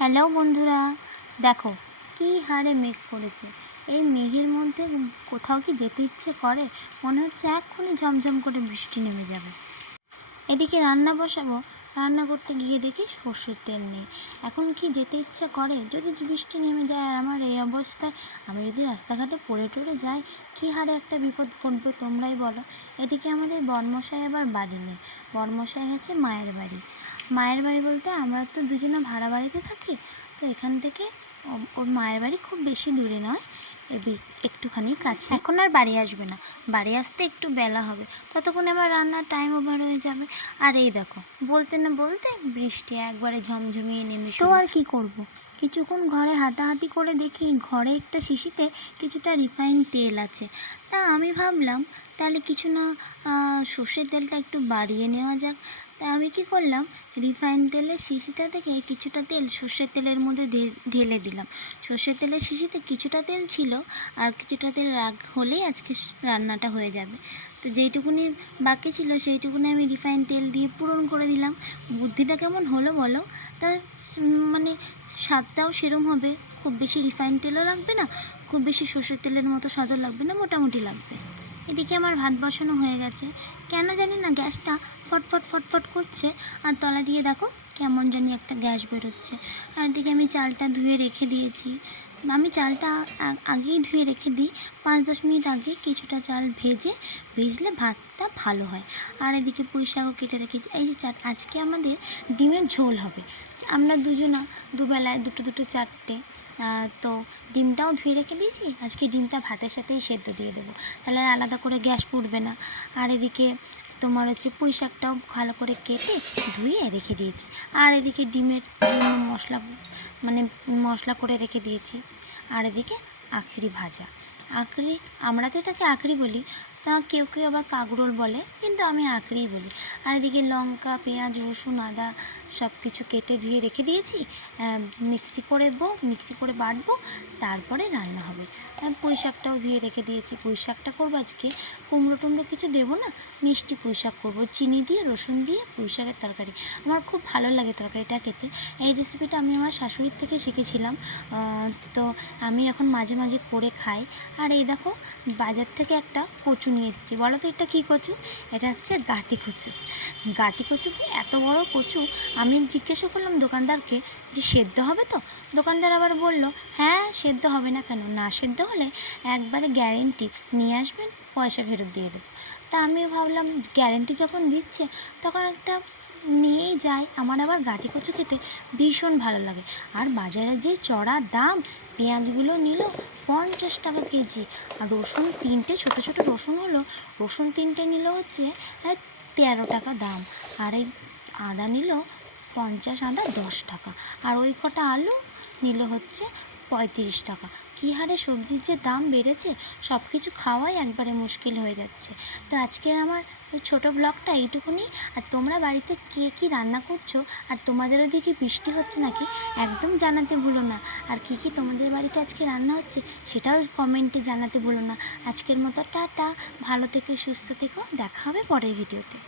Hello বন্ধুরা, দেখো কী হারে মেঘ পড়েছে। এই মেঘের মধ্যে কোথাও কি যেতে ইচ্ছে করে? মনে হচ্ছে এক্ষুনি ঝমঝম করে বৃষ্টি নেমে যাবে। এদিকে রান্না বসাবো, রান্না করতে গিয়ে দেখি সর্ষের তেল নেই। এখন কি যেতে ইচ্ছে করে? যদি বৃষ্টি নেমে যায় আর আমার এই অবস্থায়, আমি যদি রাস্তাঘাটে পড়ে টরে যাই, কী হারে একটা বিপদ ঘটবে তোমরাই বলো। এদিকে আমাদের বরমশাই আবার বাড়ি নেই, বরমশাই গেছে মায়ের বাড়ি। মায়ের বাড়ি বলতে আমরা তো দুজনে ভাড়া বাড়িতে থাকি, তো এখান থেকে ওর মায়ের বাড়ি খুব বেশি দূরে নয়, একটুখানি কাছে। এখন আর বাড়ি আসবে না, বাড়ি আসতে একটু বেলা হবে, ততক্ষণে আমার রান্নার টাইম ওভার হয়ে যাবে। আর এই দেখো, বলতে না বলতে বৃষ্টি একবারে ঝমঝমিয়ে নেমে। তো আর কি করব, কিছুক্ষণ ঘরে হাতাহাতি করে দেখি ঘরে একটা শিশিতে কিছুটা রিফাইন তেল আছে। তা আমি ভাবলাম তাহলে কিছু না, সর্ষের তেলটা একটু বাড়িয়ে নেওয়া যাক। তা আমি কি করলাম, রিফাইন তেলের শিশিটা থেকে কিছুটা তেল সর্ষের তেলের মধ্যে ঢেলে দিলাম। সর্ষের তেলের শিশিতে কিছুটা তেল ছিল, আর কিছুটা তেল হলেই আজকে রান্নাটা হয়ে যাবে। তো যেইটুকুনি বাকি ছিল সেইটুকুনি আমি রিফাইন তেল দিয়ে পূরণ করে দিলাম। বুদ্ধিটা কেমন হলো বলো? তা মানে স্বাদটাও সেরম হবে, খুব বেশি রিফাইন তেলও লাগবে না, খুব বেশি সর্ষের তেলের মতো স্বাদও লাগবে না, মোটামুটি লাগবে। এদিকে আমার ভাত বসানো হয়ে গেছে, কেন জানি না গ্যাসটা ফটফট ফটফট করছে, আর তলা দিয়ে দেখো কেমন জানি একটা গ্যাস বেরোচ্ছে। আর এদিকে আমি চালটা ধুয়ে রেখে দিয়েছি। আমি চালটা আগেই ধুয়ে রেখে দিই, 5-10 মিনিট আগে কিছুটা চাল ভেজলে ভাতটা ভালো হয়। আর এদিকে পুঁই শাকও কেটে রেখেছি। এই যে আজকে আমাদের ডিমের ঝোল হবে, আমরা দুজনা দুবেলায় দুটো চারটে, তো ডিমটাও ধুয়ে রেখে দিয়েছি। আজকে ডিমটা ভাতের সাথেই সেদ্ধ দিয়ে দেবো, তাহলে আলাদা করে গ্যাস পুড়বে না। আর এদিকে তোমার হচ্ছে পুঁই শাকটাও ভালো করে কেটে ধুয়ে রেখে দিয়েছি। আর এদিকে ডিমের জন্য মশলা করে রেখে দিয়েছি। আর এদিকে আখড়ি ভাজা, আখড়ি আমরা তো এটাকে আখড়ি বলি, তা কেউ কেউ আবার কাগরোল বলে, কিন্তু আমি আখড়িই বলি। আর এদিকে লঙ্কা, পেঁয়াজ, রসুন, আদা সব কিছু কেটে ধুয়ে রেখে দিয়েছি। মিক্সি করে বাটবো, তারপরে রান্না হবে। পুঁই শাকটাও ধুয়ে রেখে দিয়েছি, পুঁই শাকটা করবো আজকে, কুমড়ো টুমড়ো কিছু দেবো না, মিষ্টি পুঁই শাক করবো, চিনি দিয়ে রসুন দিয়ে পুঁই শাকের তরকারি। আমার খুব ভালো লাগে তরকারিটা খেতে। এই রেসিপিটা আমি আমার শাশুড়ির থেকে শিখেছিলাম, তো আমি এখন মাঝে মাঝে করে খাই। আর এই দেখো, বাজার থেকে একটা কচু নিয়ে এসেছি। বলো তো এটা কী কচু? এটা হচ্ছে গাঁটি কচু। গাঁটি কচু, এত বড় কচু। আমি জিজ্ঞাসা করলাম দোকানদারকে যে সেদ্ধ হবে তো? দোকানদার আবার বলল, হ্যাঁ সেদ্ধ হবে না কেন, না সেদ্ধ হলে একবারে গ্যারেন্টি, নিয়ে আসবেন পয়সা ফেরত দিয়ে দেবো। তা আমিও ভাবলাম গ্যারেন্টি যখন দিচ্ছে তখন একটা নিয়েই যাই। আমার আবার গাঁটি কচু খেতে ভীষণ ভালো লাগে। আর বাজারে যে চড়া দাম, পেঁয়াজগুলো নিল 50 টাকা কেজি, আর রসুন 3টে ছোটো ছোটো রসুন হলো, রসুন 3টে নিল হচ্ছে 13 টাকা দাম। আর এই আদা নিল 50 আদা 10 টাকা, আর ওই কটা আলু নিল হচ্ছে 35 টাকা। কী হারে সবজির যে দাম বেড়েছে, সব কিছু খাওয়াই একবারে মুশকিল হয়ে যাচ্ছে। তো আজকের আমার ছোটো ব্লগটা এইটুকুনি। আর তোমরা বাড়িতে কে কী রান্না করছো, আর তোমাদের ওদিকে বৃষ্টি হচ্ছে নাকি একদম জানাতে ভুলো না। আর কী কী তোমাদের বাড়িতে আজকে রান্না হচ্ছে সেটাও কমেন্টে জানাতে ভুলো না। আজকের মতো টাটা, ভালো থেকো, সুস্থ থেকো, দেখা হবে পরের ভিডিওতে।